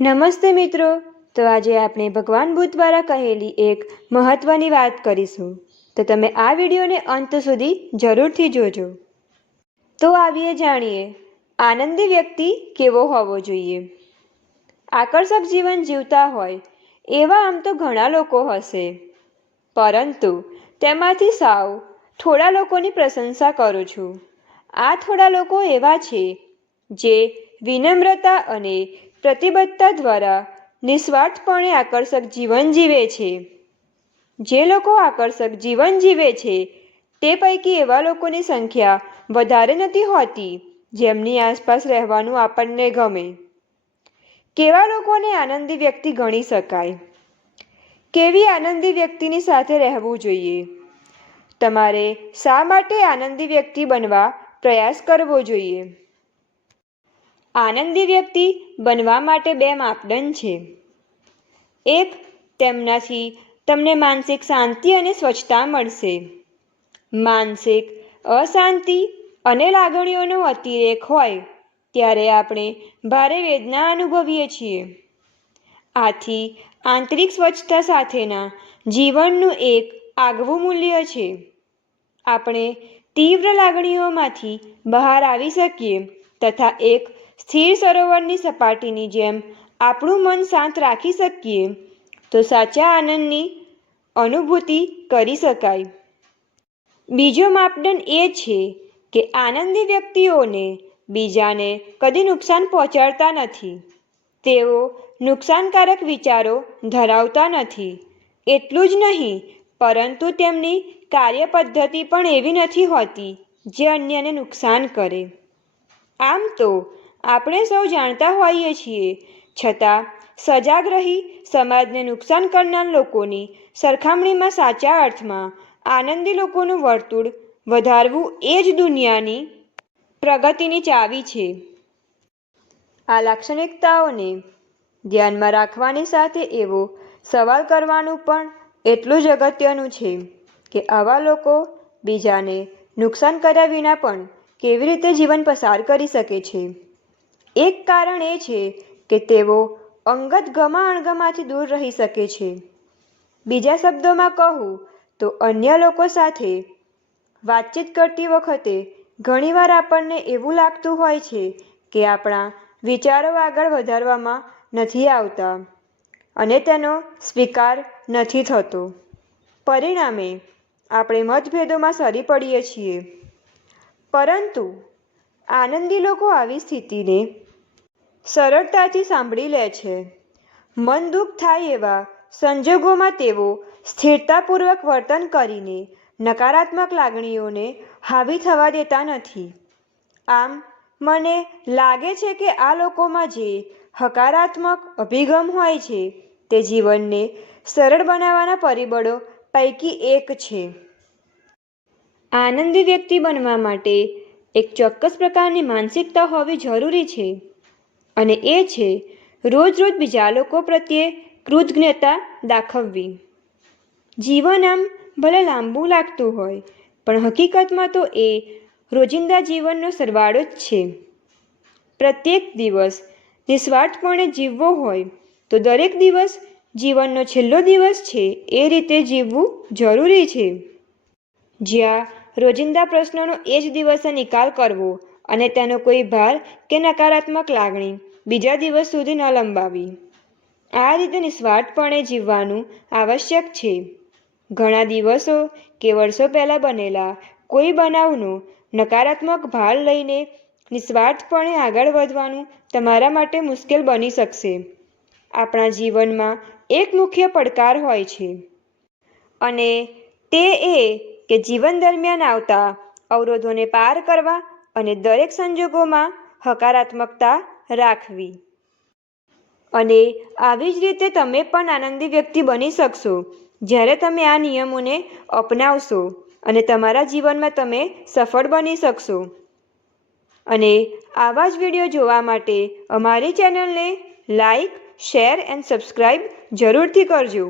નમસ્તે મિત્રો, તો આજે આપણે ભગવાન બુદ્ધ દ્વારા કહેલી એક મહત્વની વાત કરીશું. તો તમે આ વિડીયોને અંત સુધી જરૂરથી જોજો. તો આવીએ જાણીએ આનંદી વ્યક્તિ કેવો હોવો જોઈએ. આકર્ષક જીવન જીવતા હોય એવા આમ તો ઘણા લોકો હશે, પરંતુ તેમાંથી સાવ થોડા લોકોની પ્રશંસા કરું છું. આ થોડા લોકો એવા છે જે વિનમ્રતા અને પ્રતિબદ્ધતા દ્વારા નિસ્વાર્થપણે આકર્ષક જીવન જીવે છે. જે લોકો આકર્ષક જીવન જીવે છે તે પૈકી એવા લોકોની સંખ્યા વધારે નથી હોતી જેમની આસપાસ રહેવાનું આપણને ગમે. કેવા લોકોને આનંદી વ્યક્તિ ગણી શકાય? કેવી આનંદી વ્યક્તિની સાથે રહેવું જોઈએ? તમારે શા માટે આનંદી વ્યક્તિ બનવા પ્રયાસ કરવો જોઈએ? આનંદી વ્યક્તિ બનવા માટે બે માપદંડ છે. એક, તેમનાથી તમને માનસિક શાંતિ અને સ્વચ્છતા મળશે. માનસિક અશાંતિ અને લાગણીઓનો અતિરેક હોય ત્યારે આપણે ભારે વેદના અનુભવીએ છીએ. આથી આંતરિક સ્વચ્છતા સાથેના જીવનનું એક આગવું મૂલ્ય છે. આપણે તીવ્ર લાગણીઓમાંથી બહાર આવી શકીએ તથા એક સ્થિર સરોવરની સપાટીની જેમ આપણું મન શાંત રાખી શકીએ તો સાચા આનંદની અનુભૂતિ કરી શકાય. બીજો માપદંડ એ છે કે આનંદી વ્યક્તિઓને બીજાને કદી નુકસાન પહોંચાડતા નથી. તેઓ નુકસાનકારક વિચારો ધરાવતા નથી. એટલું જ નહીં, પરંતુ તેમની કાર્યપદ્ધતિ પણ એવી નથી હોતી જે અન્યને નુકસાન કરે. આમ તો આપણે સૌ જાણતા હોઈએ છીએ, છતાં સજાગ રહી સમાજને નુકસાન કરનાર લોકોની સરખામણીમાં સાચા અર્થમાં આનંદી લોકોનું વર્તુળ વધારવું એ જ દુનિયાની પ્રગતિની ચાવી છે. આ લાક્ષણિકતાઓને ધ્યાનમાં રાખવાની સાથે એવો સવાલ કરવાનું પણ એટલું જ અગત્યનું છે કે આવા લોકો બીજાને નુકસાન કર્યા વિના પણ કેવી રીતે જીવન પસાર કરી શકે છે. એક કારણ એ છે કે તેઓ અંગત ગમા અણગમાથી દૂર રહી શકે છે. બીજા શબ્દોમાં કહું તો અન્ય લોકો સાથે વાતચીત કરતી વખતે ઘણીવાર આપણને એવું લાગતું હોય છે કે આપણા વિચારો આગળ વધારવામાં નથી આવતા અને તેનો સ્વીકાર નથી થતો. પરિણામે આપણે મતભેદોમાં સરી પડીએ છીએ. પરંતુ આનંદી લોકો આવી સ્થિતિને સરળતાથી સાંભળી લે છે. મન દુઃખ થાય એવા સંજોગોમાં તેઓ સ્થિરતાપૂર્વક વર્તન કરીને નકારાત્મક લાગણીઓને હાવી થવા દેતા નથી. આમ મને લાગે છે કે આ લોકોમાં જે હકારાત્મક અભિગમ હોય છે તે જીવનને સરળ બનાવવાના પરિબળો પૈકી એક છે. આનંદી વ્યક્તિ બનવા માટે એક ચોક્કસ પ્રકારની માનસિકતા હોવી જરૂરી છે, અને એ છે રોજ રોજ બીજા લોકો પ્રત્યે કૃતજ્ઞતા દાખવવી. જીવન આમ ભલે લાંબુ લાગતું હોય, પણ હકીકતમાં તો એ રોજિંદા જીવનનો સરવાળો જ છે. પ્રત્યેક દિવસ નિસ્વાર્થપણે જીવવો હોય તો દરેક દિવસ જીવનનો છેલ્લો દિવસ છે એ રીતે જીવવું જરૂરી છે. જ્યાં રોજિંદા પ્રશ્નોનો એ જ દિવસે નિકાલ કરવો અને તેનો કોઈ ભાર કે નકારાત્મક લાગણી બીજા દિવસ સુધી ન લંબાવી. આ રીતે નિસ્વાર્થપણે જીવવાનું આવશ્યક છે. ઘણા દિવસો કે વર્ષો પહેલાં બનેલા કોઈ બનાવનો નકારાત્મક ભાર લઈને નિસ્વાર્થપણે આગળ વધવાનું તમારા માટે મુશ્કેલ બની શકશે. આપણા જીવનમાં એક મુખ્ય પડકાર હોય છે, અને તે એ કે જીવન દરમિયાન આવતા અવરોધોને પાર કરવા અને દરેક સંજોગોમાં હકારાત્મકતા રાખવી. અને આવી જ રીતે તમે પણ આનંદી વ્યક્તિ બની શકશો જ્યારે તમે આ નિયમોને અપનાવશો, અને તમારા જીવનમાં તમે સફળ બની શકશો. અને આવા જ વિડીયો જોવા માટે અમારી ચેનલને લાઈક, શેર એન્ડ સબસ્ક્રાઈબ જરૂરથી કરજો.